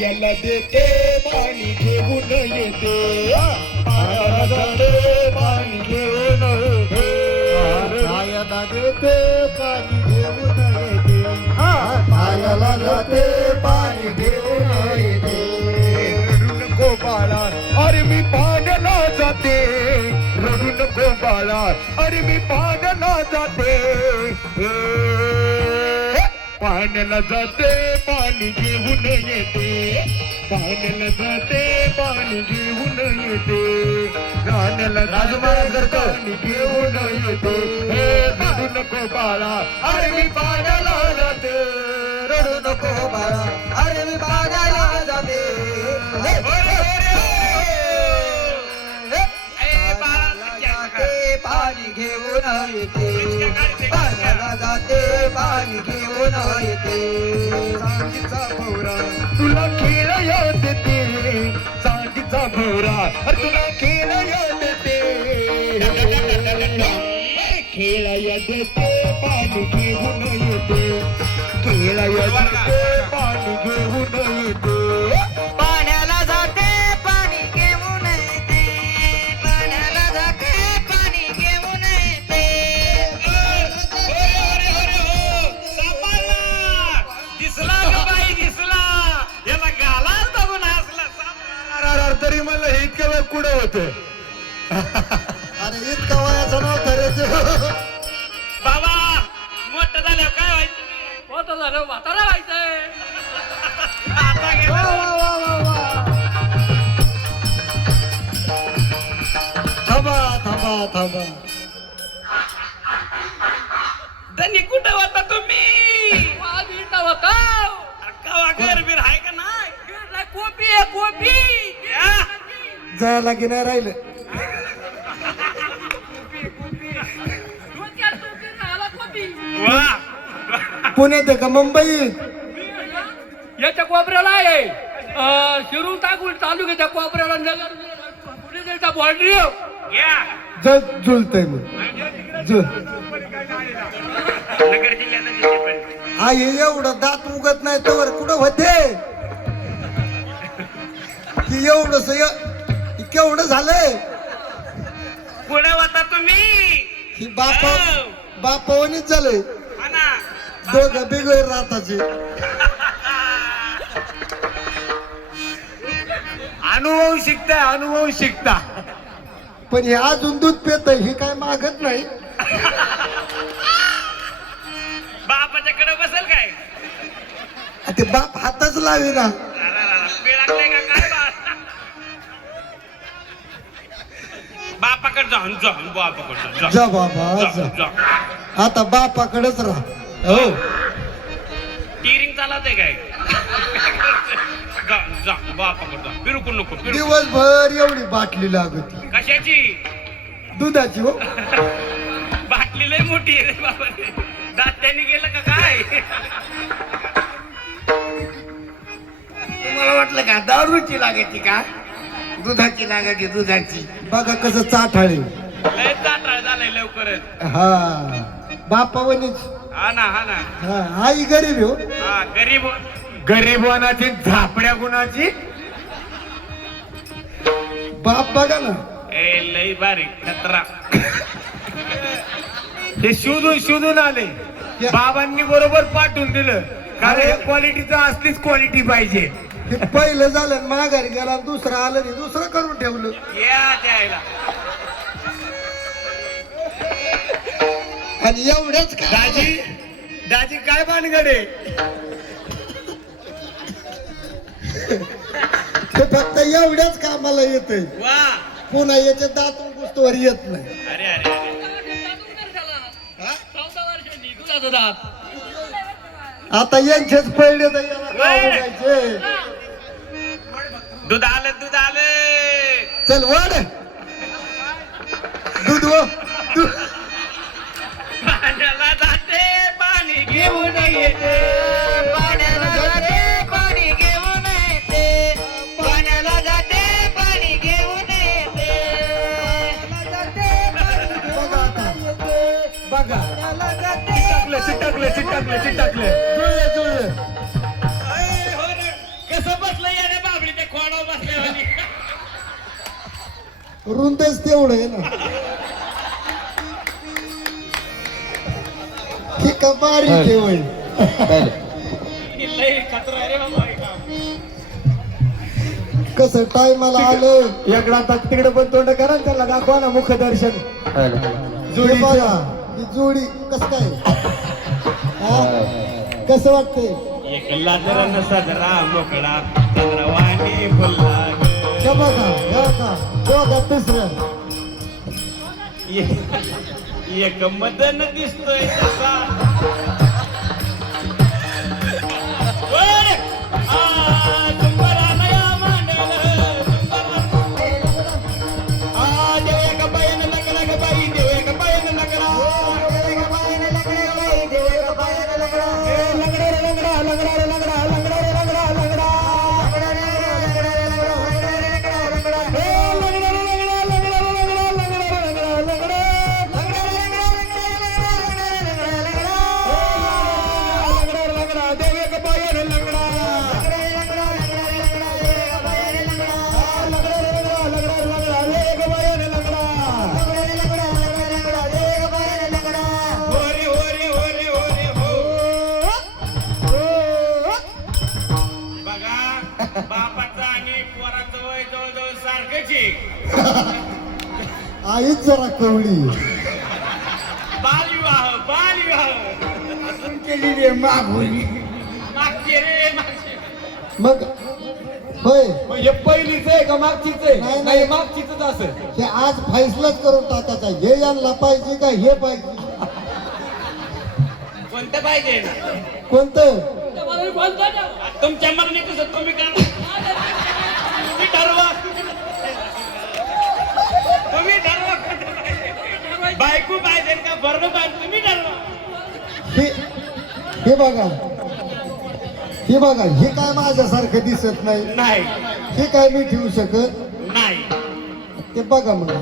खायला देते पाणी घेऊन येते पायाला जाते पाणी घेऊन येते खायला देते पाणी घेऊन येते पायाला जाते पाणी घेऊन येते रडू नको बाळा अरे मी पाण्याला जाते रडू नको बाळा अरे मी पाण्याला जाते पाण्याला जाते पाणी घेऊन येते पाण्याला जाते पाणी घेऊन येते राण्याला जाते पाणी घेऊन येते हे रडू नको बाळा अरे मी पाण्याला जाते रडू नको बाळा अरे मी पाण्याला जाते पाणी घेऊन येते पाण्याला जाते पाणी घेऊन येते सांगीचा भोवरा तुला खेळ येते सांगीचा भोवरा अरे तुला खेळ येते खेळ येते पाणी घेऊन येते खेळ येते पाणी घेऊन येते पाण्याला जाते पाणी घेऊन येते पाण्याला जाते पाणी घेऊन येते दिसला का बाई दिसला याला गालाच बघून हसला तरी मला हे इतक्या वेळ कुठं होत अरे इतका वयाचं नव्हतं रे ते बाबा मोठं झाल्यावर काय व्हायचं मोठं झालं म्हातारा व्हायचंय आता गेलं थांबा थांबा थांबा धनी कुठं होता तुम्ही इथं होता कवा घर बीर आहे का नाही घरला कोपी आहे कोपी जायला की नाही राहिलं वा पुण्यात आहे का मुंबईत याच्या कोपऱ्याला आहे शिरूर टाकून तालुक्याच्या कोपऱ्याला नगर पुणे बॉर्डरी या जुळतय मग नगर जिल्ह्यात दिसते पण आई एवढं दात उगत नाही तवर कुठं होते की एवढस केवढं झालंय पुढे होता तुम्ही ही बापावणीच झालंय हा ना दोघं बिगोर राहताचे अनुभव शिकता पण हे अजून दूध पेत हे काय मागत नाही बापाच्याकडे बसेल काय ते बाप हातच लावी ना लागले का काय बापाकडे जाऊन बापाकडे जा बाबा जा आता बापाकडेच राहा हो टिरिंग चालवते काय जा बापाकडे फिरकू नको दिवसभर एवढी बाटली लागती कशाची दुधाची हो बाटली लय मोठी आहे रे बाबा दात्याने गेलं का काय तुम्हाला वाटलं का दारूची लागायची का दुधाची लागायची दुधाची बघा कसं चाठाळे लय चाटाळ झालंय लवकरच हा बापावणीच हा ना हा आई गरीब हो हा गरीब गरीबवानाची झापड्या गुणाची बाप बघा ना ए लय बारीक खतरा हे शोधून आले बाबांनी बरोबर पाठवून दिलं कारण हे क्वालिटीचं असलीच क्वालिटी पाहिजे हे पहिलं झालं माघारी गेला दुसरं आलं नाही दुसरं करून ठेवलं या द्यायला आणि एवढंच का दाजी दाजी काय भानगडे ते फक्त एवढ्याच कामाला येतंय वा पुन्हा याच्या दातून पुस्तवर येत नाही अरे अरे अरे हा? 14 वर्षांनी दुधाचा दात. आता यांचेच पडले तर याला काय बघायचे? दूध आलं चल वाढ दूध दूध पाण्याला जाते पाणी घेऊन येते पाण्याला जाते पाणी घेऊन येते पाण्याला जाते पाणी घेऊन येते बघा आता बघा चिटकले जुळले जुळले कसं बसलं याने बाबडी ते खोडाव बसल्यावानी रुंदच तेवढं आहे ना ठीक आहे बारीक आहे वय लई कचरा रे बाबा हे काम. कसं टायमाला आलं एकदा तक तिकडे पण तोंड करा आणि त्याला दाखवा ना मुखदर्शन जोडी बघा ही जोडी कस काय हा? कसं वाटतंय एक लाजरानं सदरा मोकळा चंद्रवाणी फुलला हे बघा हे बघा बघा तिसरं एक मदन दिसतोय तसा ओय! सुंदरानं या मांडलं, सुंदरानं. देव एका बाईनं लग्न ग बाई, देव एका बाईनं लग्न. होरे, होरे, होरे, होरे, हो. बघा बापाचं आणि पोराचं वय जवळजवळ सारखंच आहे. आईच जरा कवडी बालविवाह बालविवाह केलेली आहे मागून मागचे रे मागचे मग होय हे पहिलीच आहे का मागचीच आहे नाही, नाही नाही. मागचीच असेल हे आज फैसलाच करून टाकायचा हे यांना पाहिजे का हे पाहिजे कोणतं पाहिजे कोणतं त्या मला बोलता ना. तुमच्या मनाने कसं तुम्ही करा तुम्ही ठरवा तुम्ही ठरवा बायको पाहिजे का बरं पाहिजे तुम्ही ठरवा हे हे बघा हे बघा हे काय माझ्यासारखं दिसत नाही नाही हे काय मी ठेवू शकत नाही ते बघा मग